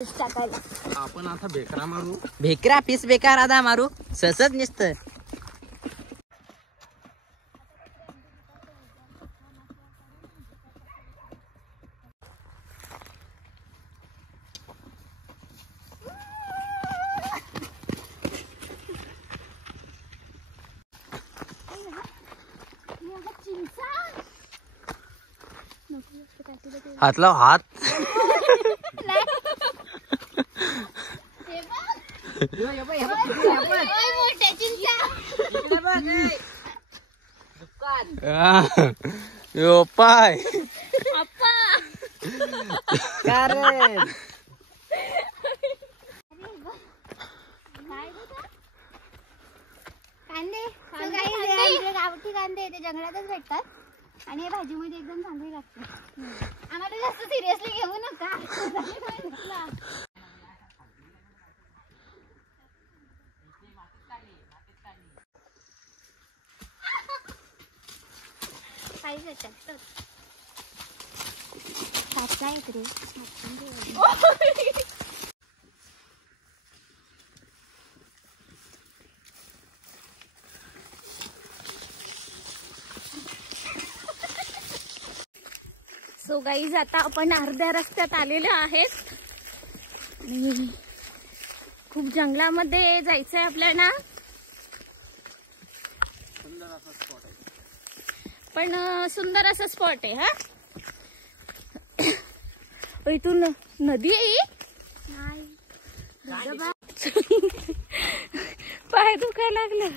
आपण आता बेकरा मारू. भेकरा पीस बेकार आता मारू ससत निसत. हात लाव हात. यो पाय गावठी कांदे ते जंगलातच भेटतात आणि हे भाजीमध्ये एकदम चांगले लागते. आम्हाला जास्त सिरियसली घेऊ नका. सो गाईज आता आपण अर्ध्या रस्त्यात आलेलो आहेत आणि खूप जंगलामध्ये जायचंय आपल्याला. पण सुंदर असं स्पॉट आहे. हा इथून नदी आहे. पाय दुखायला लागलं.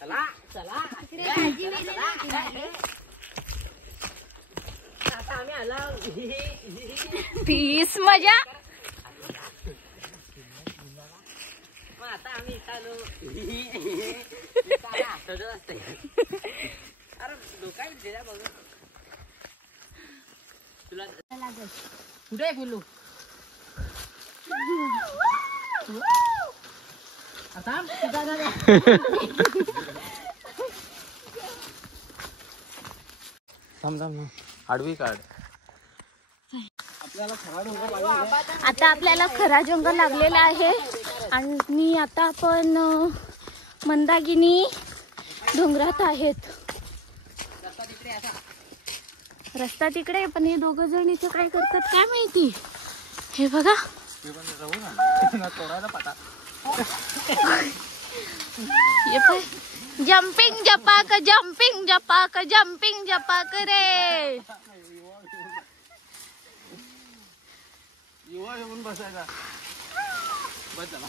चला चला पीस मजा. आता आम्ही चालू. अरे डोकाय दिला बघ तुला कुठे बोलू. आता आडवी काढ. आता आपल्याला खरा जंगल लागलेला आहे आणि आता आपण मंदाकिनी डोंगरात आहेत. रस्ता तिकडे पण हे दोघ जण इथे काय करतात काय माहिती. हे बघा जंपिंग जपाक जंपिंग जपाक जंपिंग जपाक रे. युवा येऊन बसायला बस झाला.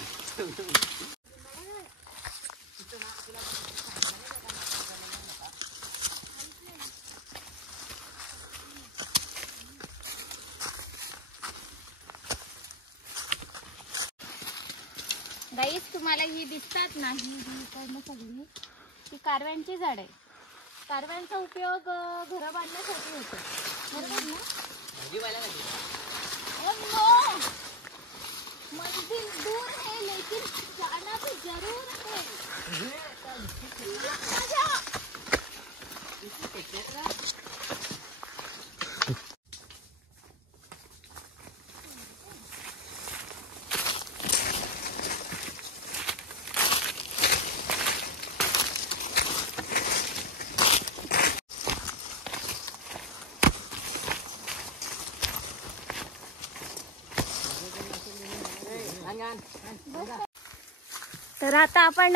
गाईस तुम्हाला ही दिसतात नाही सगळी ही कारव्यांची झाड आहे. कारव्यांचा उपयोग घर बांधण्यासाठी होतो बरोबर ना. मंजिल दूर है लेकिन जाना भी जरूर है. तर आता आपण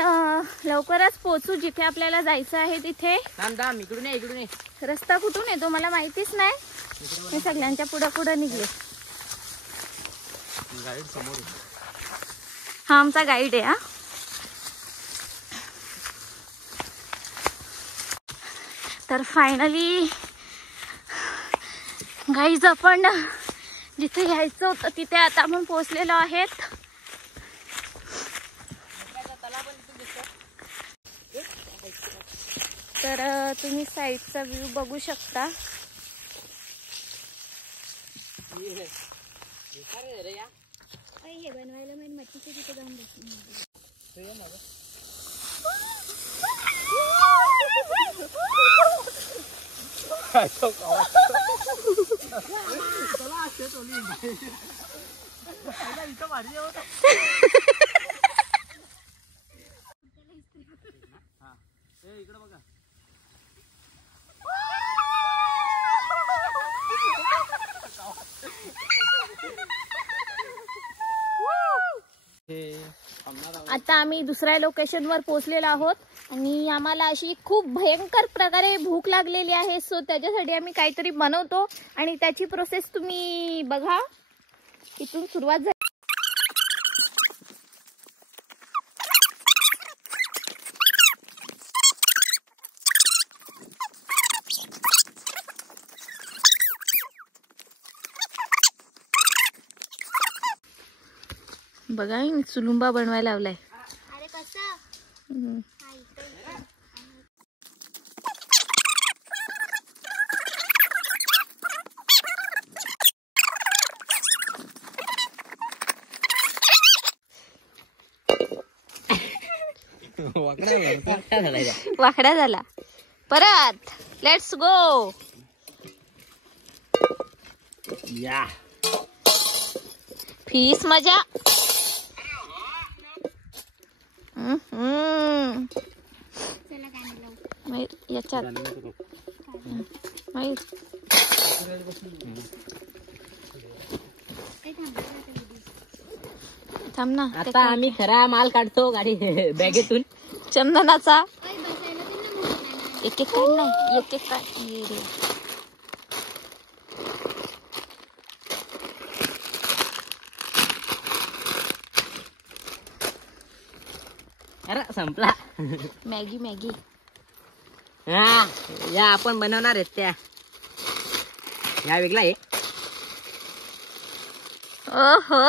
लवकरच पोहोचू जिथे आपल्याला जायचं आहे तिथे. इकडून ये इकडून ये. रस्ता कुठून आहे तो मला माहितीच नाही. मी सगळ्यांच्या पुढे पुढे निघले. गाईड समोर. हा आमचा गाईड आहे. हा तर फायनली गाईज आपण जिथे यायचं होतं तिथे आता आपण पोहोचलेलो आहेत. तर तुम्ही साईडचा व्ह्यू बघू शकता. हे बनवायला मी मच्छीच्या तिथे जाऊन बसली. इकडे बघा. आता आम्ही दुसऱ्या लोकेशनवर पोहोचलेलो आहोत आणि आम्हाला अशी खूप भयंकर प्रकारे भूक लागलेली आहे. सो त्याच्यासाठी आम्ही काहीतरी बनवतो आणि त्याची प्रोसेस तुम्ही बघा. इथून सुरुवात झाली. बघा सुलुंबा बनवायला लावलाय. अरे कसं वाकडा झाला. परत लेट्स गो. या फीस मजा. चला गाणी लावू. मयूर याच्यात मयूर काही थांबलं आता दीदी. थांब ना. आता आम्ही खरा माल काढतो गाडी बॅगेतून. चंदनाचा ओय बसायला दे ना मुलांना. एक एक काढ नाही. एक एक काढ. ये रे. अरे संपला. Maggi Maggi. हा या आपण बनवणार आहेत त्या. या वेगळा आहे. ओहो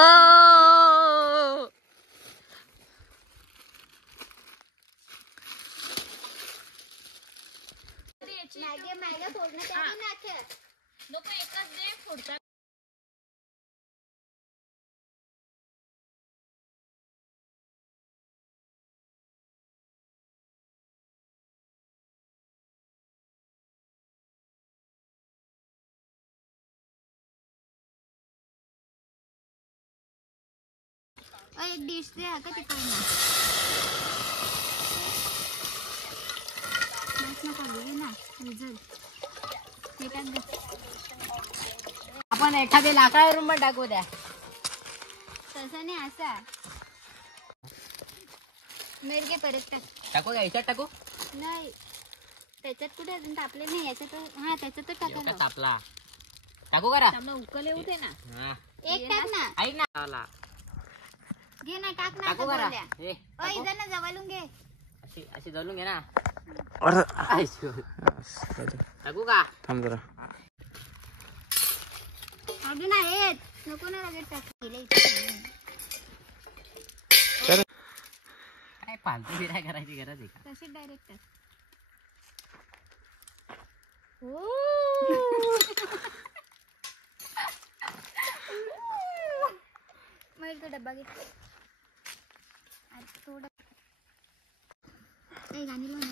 मॅगे फोडणं त्याने नाख्या. नको एकच दे. फोडतात. एक डिश दे का तिकडनं. ना रिझल्ट हे टाक दे. आपण एखाद्या लाकडावरून पण टाकू द्या. तसं नाही असा. मिरगे परत टाक. टाकू का याच्यात टाकू. नाही त्याच्यात कुठे अजून तापले नाही. याच्यात हा त्याच्यातच टाकायला. तापला टाकू करा. उकल येऊ दे ना. हा एक टाक ना. ऐक ना. आला. घे ना टाक ना. टाकू करा. बोलल्या. हे ओय इथं ना जवळून घे. अशी अशी जळून घे ना. अरे टाकू का. थांब जरा. अजून आहेत. नको ना लगेच टाक. काय फालतू फिराय करायची गरज आहे का. तशी डायरेक्ट टाक. मग तो डब्बा घे. थोडं गाणी लाव ना.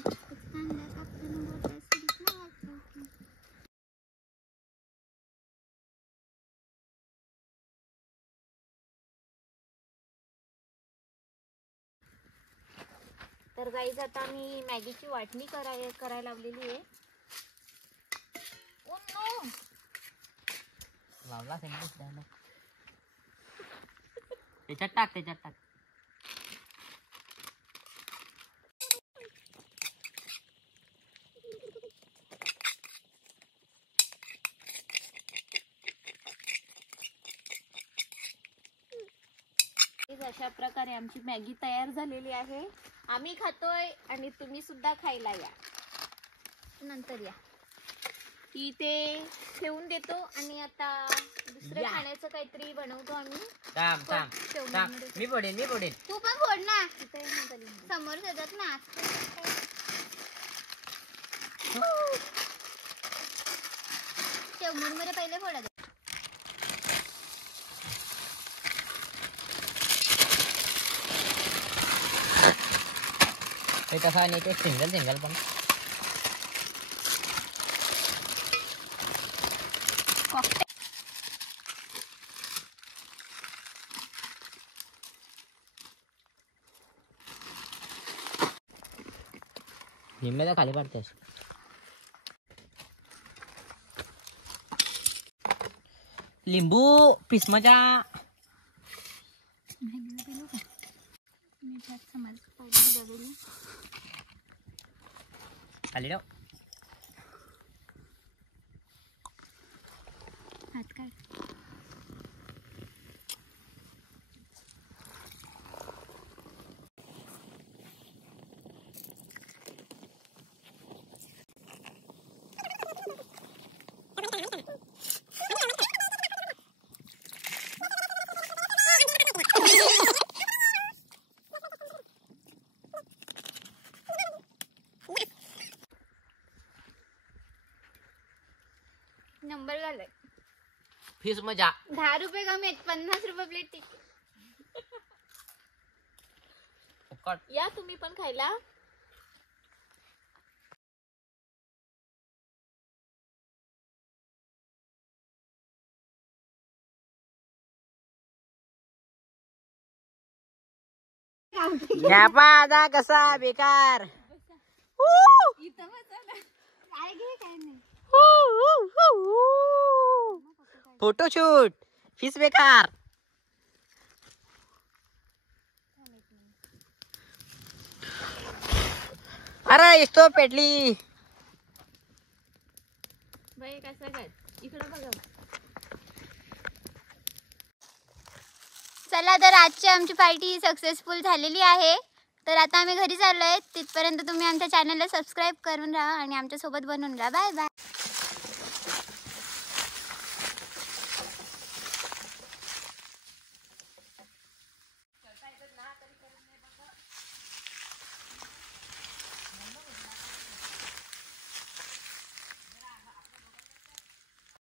तर गाईज आता मी मॅगीची वाटणी करायला लावलेली आहे. Oh no. लावला सांगितलं त्याच्यात टाक. त्याच्यात टाक. अशा प्रकारे आमची मॅगी तयार झालेली आहे. आम्ही खातोय आणि तुम्ही सुद्धा खायला या. नंतर या. इथे ठेवून देतो आणि आता दुसरं खाण्याचं काहीतरी बनवतो आम्ही. थांब थांब थांब. मी फोडेन. तू पण फोड ना. समोर सजत ना. शेवमोड मध्ये पहिले फोडा. हे तसा आणि ते सिंगल सिंगल पण कॉकटेल निम्मे तर खाली पडतेस. लिंबू पिसमाच्या खाली ठेव. हात काय नंबर झालाय. फिश मजा 10 रुपये कमी आहेत, 50 रुपये प्लेट तिकीट. या तुम्ही पण खायला. आता कसा बेकार काय घे काय नाही. फोटोशूट फिश बेकार. अरे इस्तो पेटली. बाई कसं काय इकडे बघा. चला तर आजची आमची पार्टी सक्सेसफुल झालेली आहे. तर आता आम्ही घरी चाललोय. तिथपर्यंत तुम्ही आमच्या चॅनलला सबस्क्राईब करून राहा आणि आमच्या सोबत बनवून राहा. Bye bye.